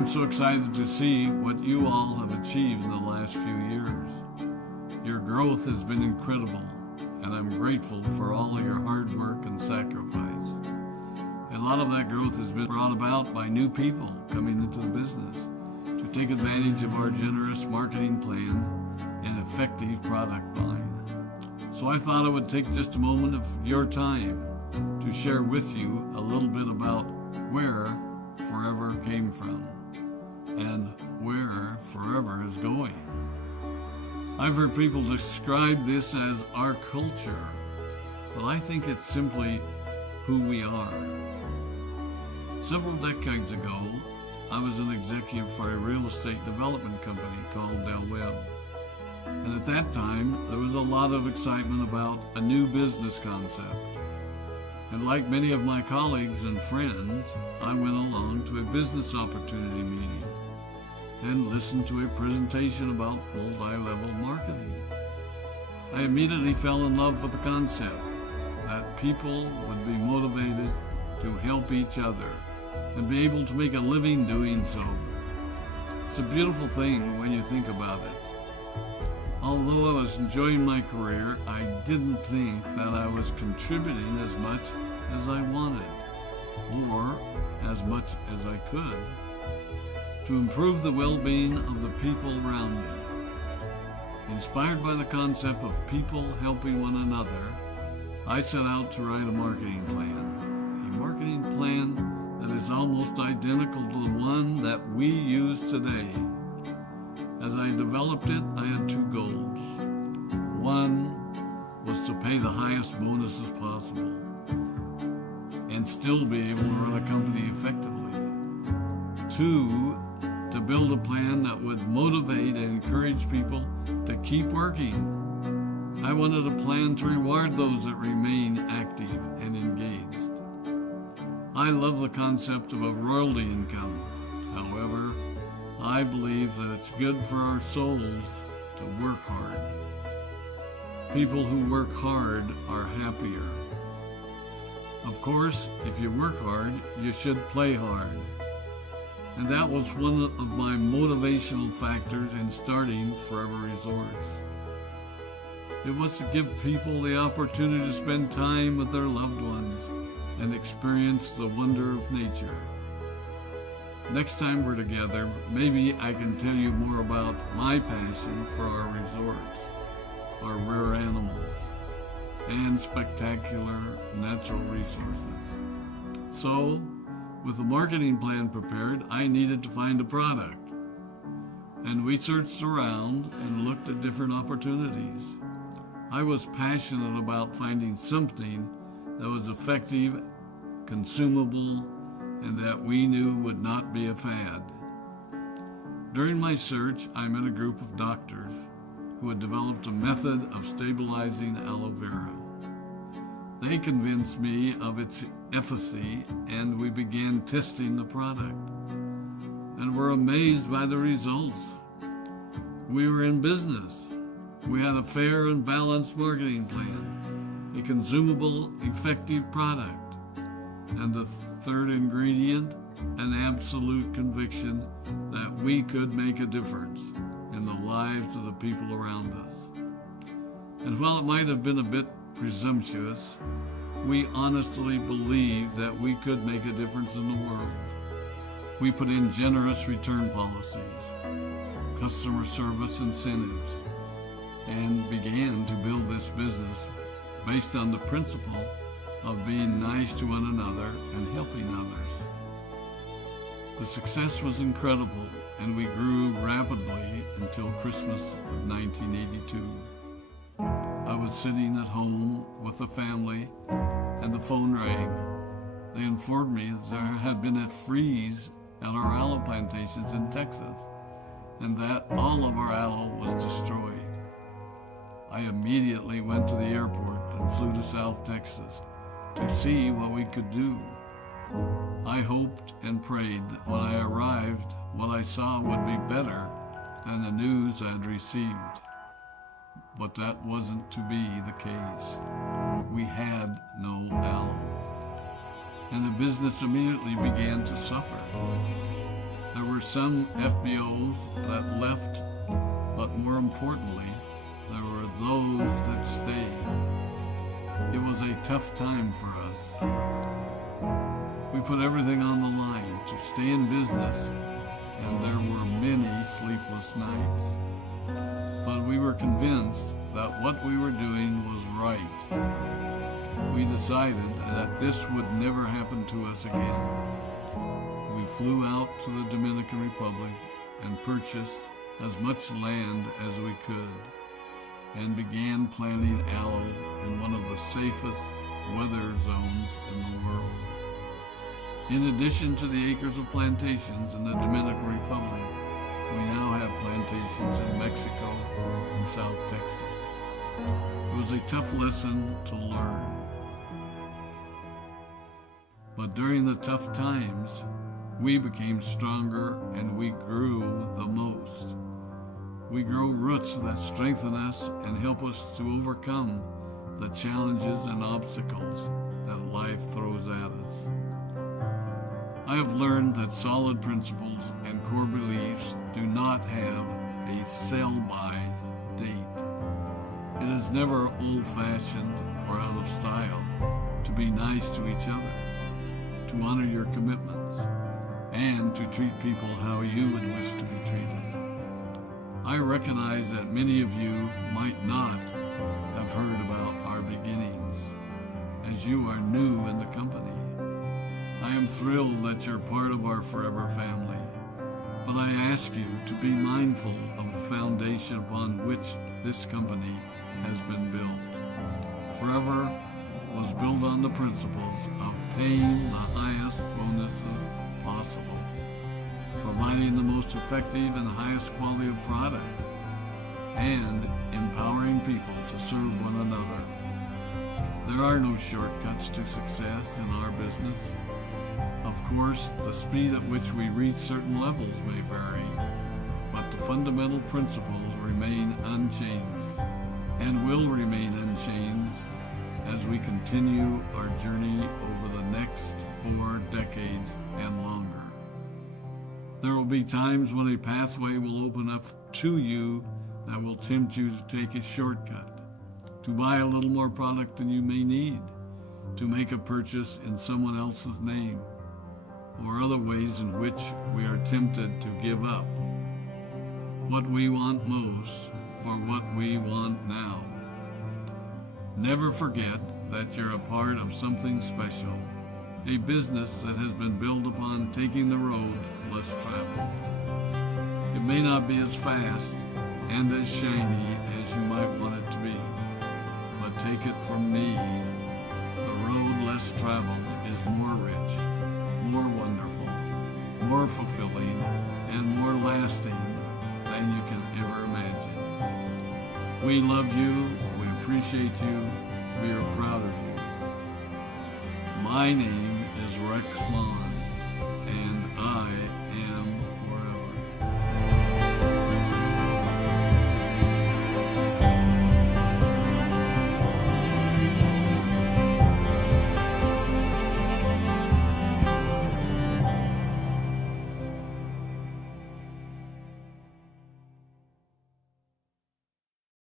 I'm so excited to see what you all have achieved in the last few years. Your growth has been incredible, and I'm grateful for all of your hard work and sacrifice. A lot of that growth has been brought about by new people coming into the business to take advantage of our generous marketing plan and effective product line. So I thought I would take just a moment of your time to share with you a little bit about where Forever came from and where Forever is going. I've heard people describe this as our culture, but I think it's simply who we are. Several decades ago, I was an executive for a real estate development company called Del Webb. And at that time, there was a lot of excitement about a new business concept. And like many of my colleagues and friends, I went along to a business opportunity meeting and listened to a presentation about multi-level marketing. I immediately fell in love with the concept that people would be motivated to help each other and be able to make a living doing so. It's a beautiful thing when you think about it. Although I was enjoying my career, I didn't think that I was contributing as much as I wanted, or as much as I could, to improve the well-being of the people around me. Inspired by the concept of people helping one another, I set out to write a marketing plan that is almost identical to the one that we use today. As I developed it, I had two goals. One was to pay the highest bonuses possible and still be able to run a company effectively. Two, to build a plan that would motivate and encourage people to keep working. I wanted a plan to reward those that remain active and engaged. I love the concept of a royalty income. However, I believe that it's good for our souls to work hard. People who work hard are happier. Of course, if you work hard, you should play hard. And that was one of my motivational factors in starting Forever Resorts. It was to give people the opportunity to spend time with their loved ones and experience the wonder of nature. Next time we're together, maybe I can tell you more about my passion for our resorts, our rare animals, and spectacular natural resources. So, with the marketing plan prepared, I needed to find a product. And we searched around and looked at different opportunities. I was passionate about finding something that was effective, consumable, and that we knew would not be a fad. During my search, I met a group of doctors who had developed a method of stabilizing aloe vera. They convinced me of its efficacy, and we began testing the product, and were amazed by the results. We were in business. We had a fair and balanced marketing plan, a consumable, effective product, and the third ingredient, an absolute conviction that we could make a difference in the lives of the people around us. And while it might have been a bit presumptuous, we honestly believed that we could make a difference in the world. We put in generous return policies, customer service incentives, and began to build this business based on the principle of being nice to one another and helping others. The success was incredible, and we grew rapidly until Christmas of 1982. I was sitting at home with the family, and the phone rang. They informed me that there had been a freeze at our aloe plantations in Texas, and that all of our aloe was destroyed. I immediately went to the airport and flew to South Texas to see what we could do. I hoped and prayed when I arrived what I saw would be better than the news I had received. But that wasn't to be the case. We had no aloe, and the business immediately began to suffer. There were were some FBOs that left, but more importantly, there were those that stayed. It was a tough time for us. We put everything on the line to stay in business, and there were many sleepless nights. But we were convinced that what we were doing was right. We decided that this would never happen to us again. We flew out to the Dominican Republic and purchased as much land as we could, and began planting aloe in one of the safest weather zones in the world. In addition to the acres of plantations in the Dominican Republic, we now have plantations in Mexico and South Texas. It was a tough lesson to learn. But during the tough times, we became stronger and we grew the most. We grow roots that strengthen us and help us to overcome the challenges and obstacles that life throws at us. I have learned that solid principles and core beliefs do not have a sell-by date. It is never old-fashioned or out of style to be nice to each other, to honor your commitments, and to treat people how you would wish to be treated. I recognize that many of you might not have heard about our beginnings, as you are new in the company. I am thrilled that you're part of our forever family, but I ask you to be mindful of the foundation upon which this company has been built. Forever was built on the principles of paying the highest bonuses possible, providing the most effective and highest quality of product, and empowering people to serve one another. There are no shortcuts to success in our business. Of course, the speed at which we reach certain levels may vary, but the fundamental principles remain unchanged and will remain unchanged as we continue our journey over the next 4 decades and longer. There will be times when a pathway will open up to you that will tempt you to take a shortcut, to buy a little more product than you may need, to make a purchase in someone else's name, or other ways in which we are tempted to give up what we want most for what we want now. Never forget that you're a part of something special, a business that has been built upon taking the road less traveled. It may not be as fast and as shiny as you might want it to be, but take it from me, the road less traveled is more rich, more wonderful, more fulfilling, and more lasting than you can ever imagine. We love you, we appreciate you, we are proud of you. My name is Rex Maughan, and I am